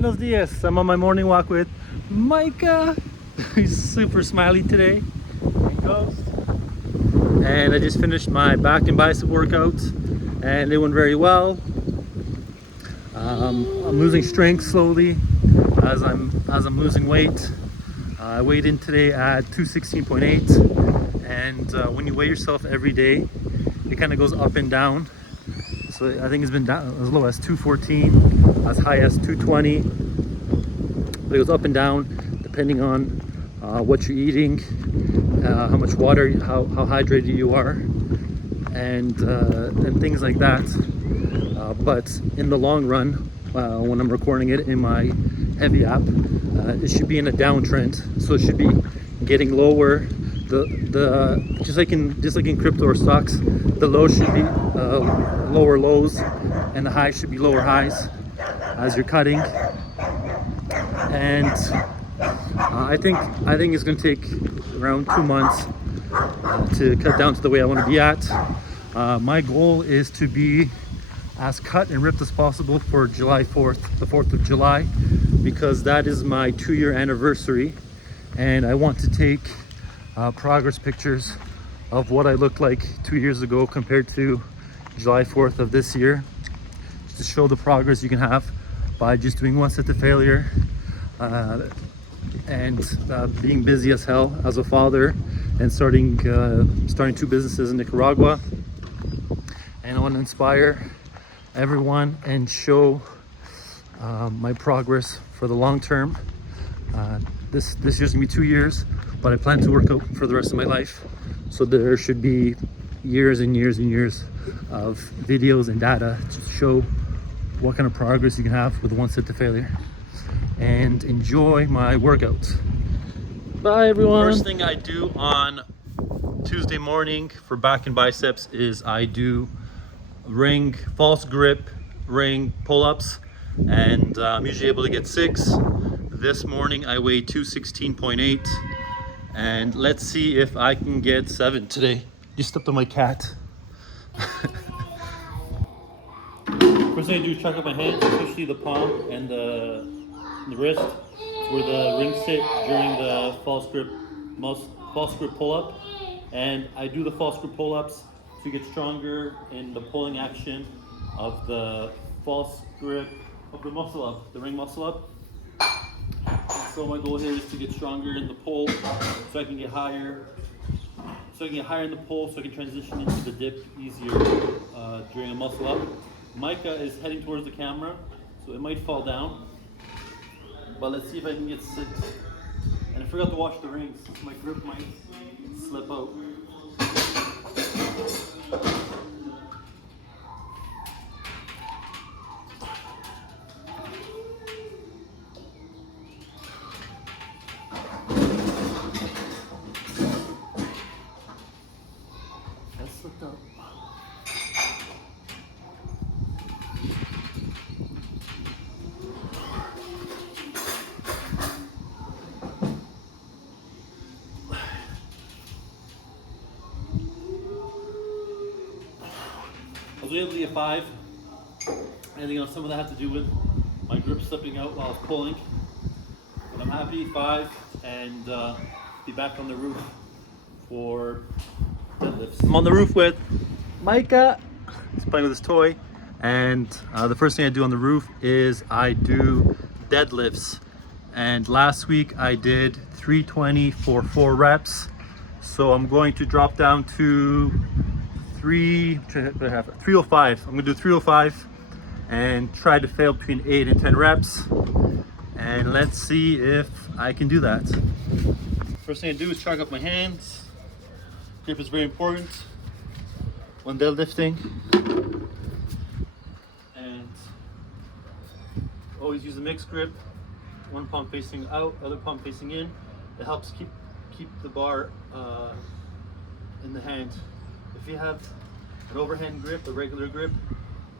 Buenos dias. I'm on my morning walk with Micah. He's super smiley today. And Ghost. And I just finished my back and bicep workout, and it went very well. I'm losing strength slowly as I'm losing weight. I weighed in today at 216.8, and when you weigh yourself every day, it kind of goes up and down. So I think it's been down as low as 214, as high as 220. But it goes up and down depending on what you're eating, how much water, how hydrated you are, and things like that. But in the long run, when I'm recording it in my heavy app, it should be in a downtrend. So it should be getting lower. Just like in crypto or stocks, the lows should be lower lows, and the highs should be lower highs as you're cutting. And I think it's going to take around 2 months to cut down to the way I want to be at. My goal is to be as cut and ripped as possible for July 4th, the 4th of July, because that is my 2-year anniversary, and I want to take progress pictures of what I looked like 2 years ago compared to July 4th of this year, to show the progress you can have by just doing one set to failure, and being busy as hell as a father, and starting 2 businesses in Nicaragua. And I want to inspire everyone and show my progress for the long term. This year's gonna be 2 years, but I plan to work out for the rest of my life. So there should be years and years and years of videos and data to show what kind of progress you can have with one set to failure. And enjoy my workouts. Bye everyone. First thing I do on Tuesday morning for back and biceps is I do ring, false grip ring pull-ups, and I'm usually able to get 6. This morning I weighed 216.8, and let's see if I can get 7 today. Just stepped on my cat. First thing I do is chuck up my hands, especially the palm and the wrist, where the rings sit during the false grip pull-up. And I do the false grip pull-ups to get stronger in the pulling action of the false grip of the muscle up, the ring muscle up. So my goal here is to get stronger in the pull, so I can get higher. So I can get higher in the pull, so I can transition into the dip easier during a muscle up. Micah is heading towards the camera, so it might fall down. But let's see if I can get 6. And I forgot to wash the rings, so my grip might slip out. That slipped out. I was able to get 5. I think some of that had to do with my grip slipping out while I was pulling. But I'm happy 5, and be back on the roof for deadlifts. I'm on the roof with Micah. He's playing with his toy. And the first thing I do on the roof is I do deadlifts. And last week I did 320 for 4 reps. So I'm going to drop down to 305. I'm gonna do 305 and try to fail between 8 and 10 reps. And let's see if I can do that. First thing I do is chalk up my hands. Grip is very important when deadlifting. And always use a mixed grip. One palm facing out, other palm facing in. It helps keep the bar in the hand. If you have an overhand grip, a regular grip,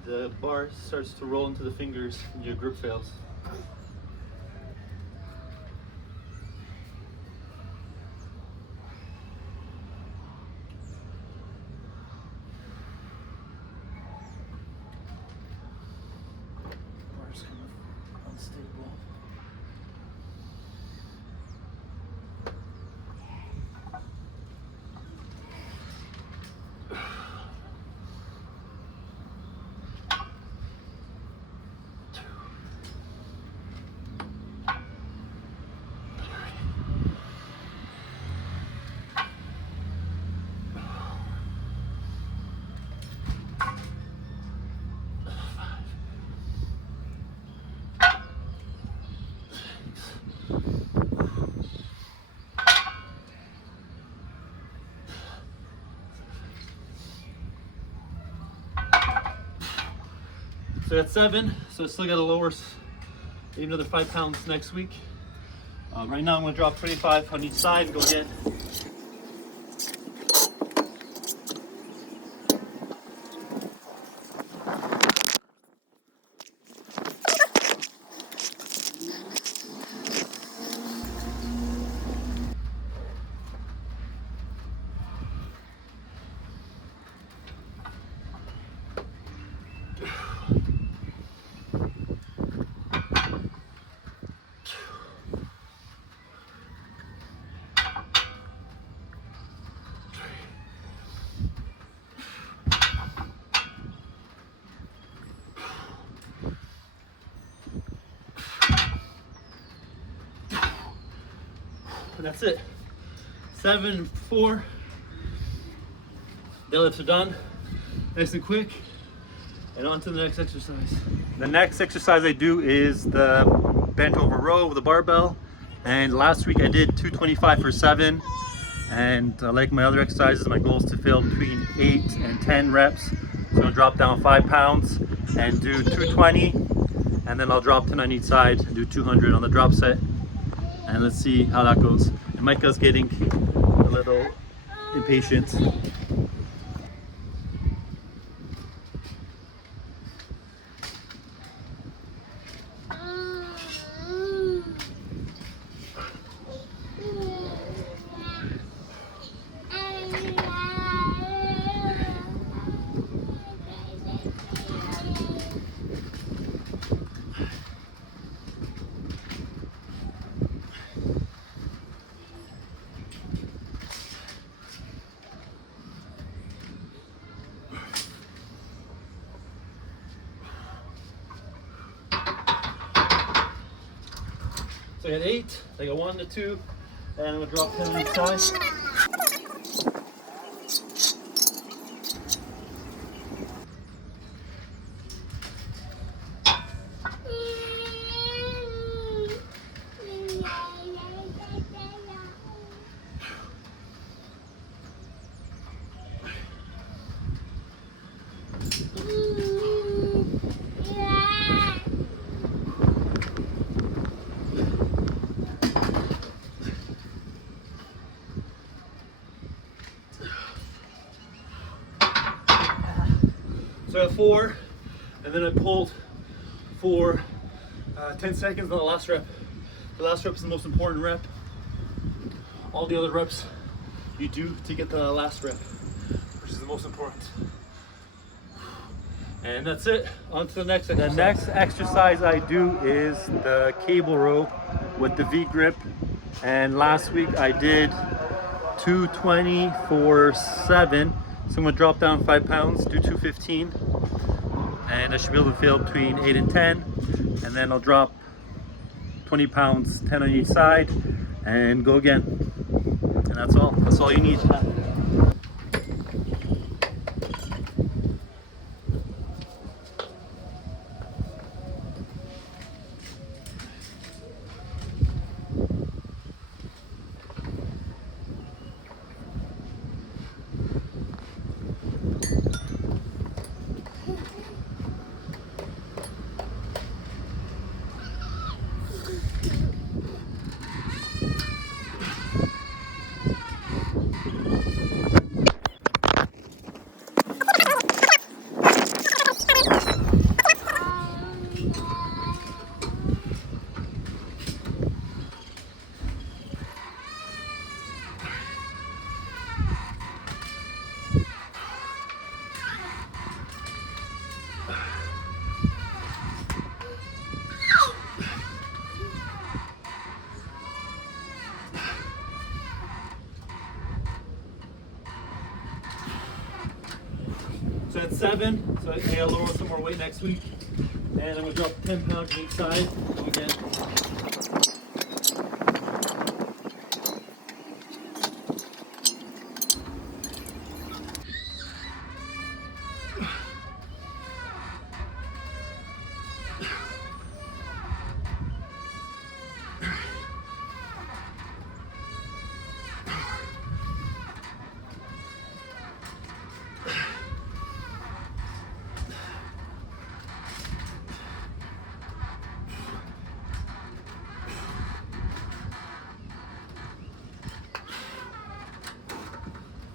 the bar starts to roll into the fingers and your grip fails. Bar's kind of unstable. So that's 7, so I still got to lower maybe another 5 pounds next week. Right now I'm going to drop 25 on each side and go again. And that's it. 7, 4. Deadlifts are done. Nice and quick. And on to the next exercise. The next exercise I do is the bent over row with a barbell. And last week I did 225 for 7. And like my other exercises, my goal is to fill between 8 and 10 reps. So I'll drop down 5 pounds and do 220. And then I'll drop 10 on each side and do 200 on the drop set. And let's see how that goes. And Micah's getting a little impatient. So I got 8, I got 1 to 2, and I'm gonna drop 10 on each side. So I have 4, and then I pulled for 10 seconds on the last rep. The last rep is the most important rep. All the other reps you do to get the last rep, which is the most important. And that's it. On to the next exercise. The next exercise I do is the cable row with the V grip. And last week I did 220 for 7. So I'm gonna drop down 5 pounds, do 215. And I should be able to fill between 8 and 10. And then I'll drop 20 pounds, 10 on each side, and go again. And that's all. That's all you need. So that's 7. So I gotta lower some more weight next week. And I'm gonna drop 10 pounds on each side. Go again.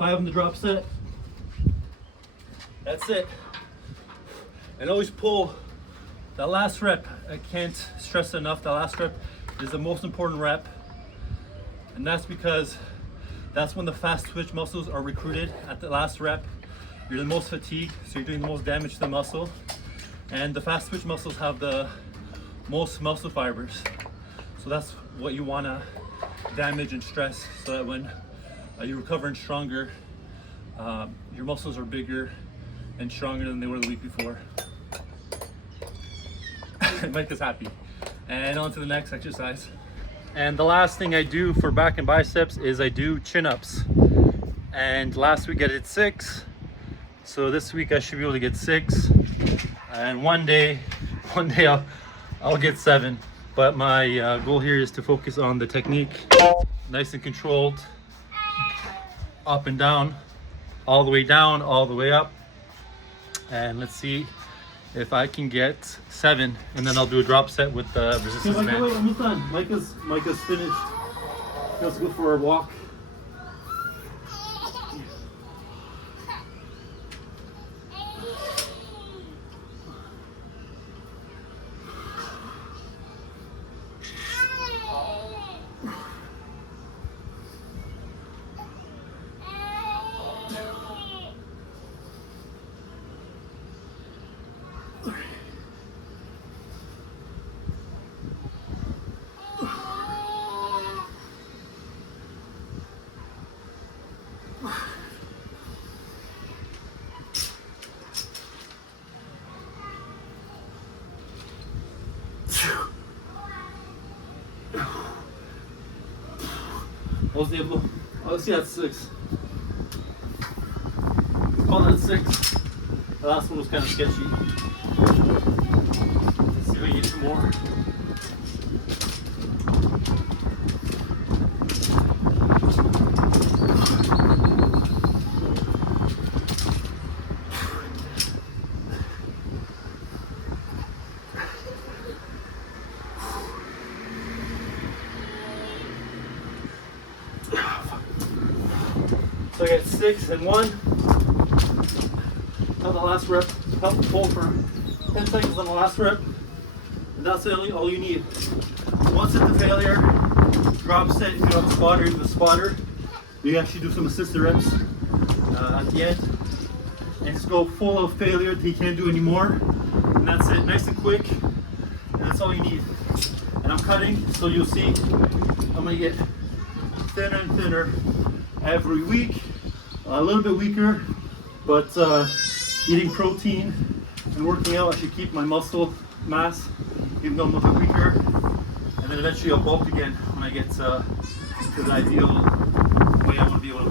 5 on the drop set. That's it. And always pull that last rep. I can't stress it enough. That last rep is the most important rep. And that's because that's when the fast twitch muscles are recruited at the last rep. You're the most fatigued, so you're doing the most damage to the muscle. And the fast twitch muscles have the most muscle fibers. So that's what you want to damage and stress, so that when you're recovering stronger, your muscles are bigger and stronger than they were the week before. Make us happy. And on to the next exercise. And the last thing I do for back and biceps is I do chin-ups. And last week I did 6. So this week I should be able to get 6. And one day I'll get 7. But my goal here is to focus on the technique. Nice and controlled. Up and down. All the way down, all the way up. And let's see if I can get 7, and then I'll do a drop set with the resistance band. Wait, almost done. Micah's finished. Let's go for a walk. Vamos able. Let's see, that's 6. Call that 6. The last one was kind of sketchy. Let's see if we can get some more. So I got 6 and 1. Now the last rep, help pull for 10 seconds on the last rep. And that's all you need. Once at the failure, drop set. If you don't have the spotter, use the spotter. You actually do some assisted reps at the end. And just go full of failure that you can't do anymore. And that's it, nice and quick. And that's all you need. And I'm cutting, so you'll see I'm gonna get thinner and thinner every week, a little bit weaker, but eating protein and working out, I should keep my muscle mass, even though I'm a bit weaker, and then eventually I'll bulk again when I get to the ideal way I want to be able